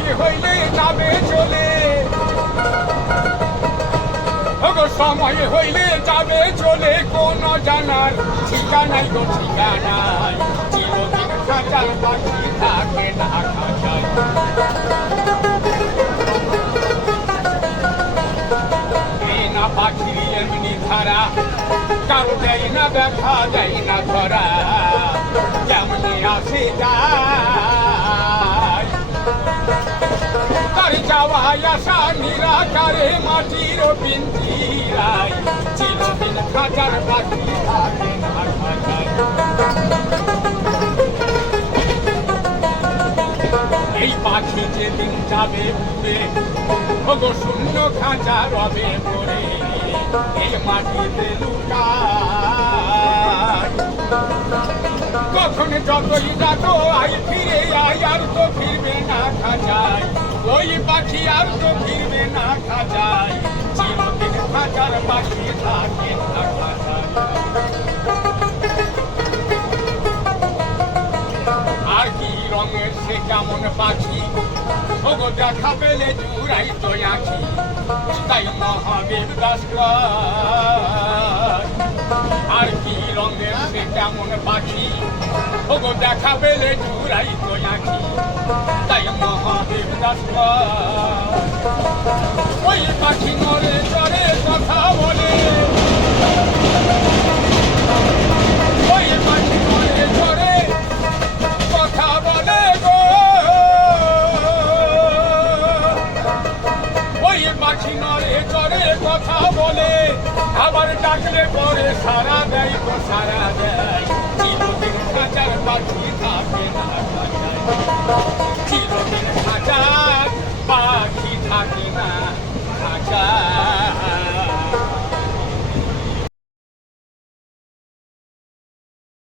সময় হইলে যাবে চলে, সময় হইলে যাবে চলে, কোন জানার ঠিকানাই গো ঠিকানাই, চিরদিন খাঁচার পাখি থাকে না খাঁচায়। এই না পাখির এমনি ধারা, কারো দেয় না দেখা, দেয় না ধরা, যেমনি আসে যায়। তার যাওয়া আসা নিরাকারে মাটির পিঞ্জিরায়, চিরদিন খাঁচার পাখি থাকে না খাঁচায়। এই পাখি যেদিন যাবে উড়ে, ওগো শূন্য খাঁচা রবে পড়ে, এই মাটিতে লুকায়। কখন যতই ডাকো আই ফিরে আয়, আর তো ফিরবে না খাঁচায়, ওই পাখি আর তো ফিরবে না খাঁচায়, চিরদিন খাঁচার পাখি থাকে না খাঁচায়। আর কি রঙের সে কেমন পাখি, ওগো দেখা পেলে জুড়াই তো আঁখি, তাই মহাবীর দাস কয়। আর কি রঙের সে কেমন পাখি, ওগো দেখা পেলে জুড়াই তো আঁখি, তাই মহাবীর দাস কয়। ওই পাখি নড়ে চড়ে কথা বলে, ওই পাখি নড়ে চড়ে কথা বলে গো, ওই পাখি নড়ে চড়ে কথা বলে, আবার ডাকলে পরে সারা দেয় তো সারা দেয়, চিরদিন খাঁচার পাখি থাকে না খাঁচায়, চিরদিন খাঁচার পাখি থাকে না খাঁচায়।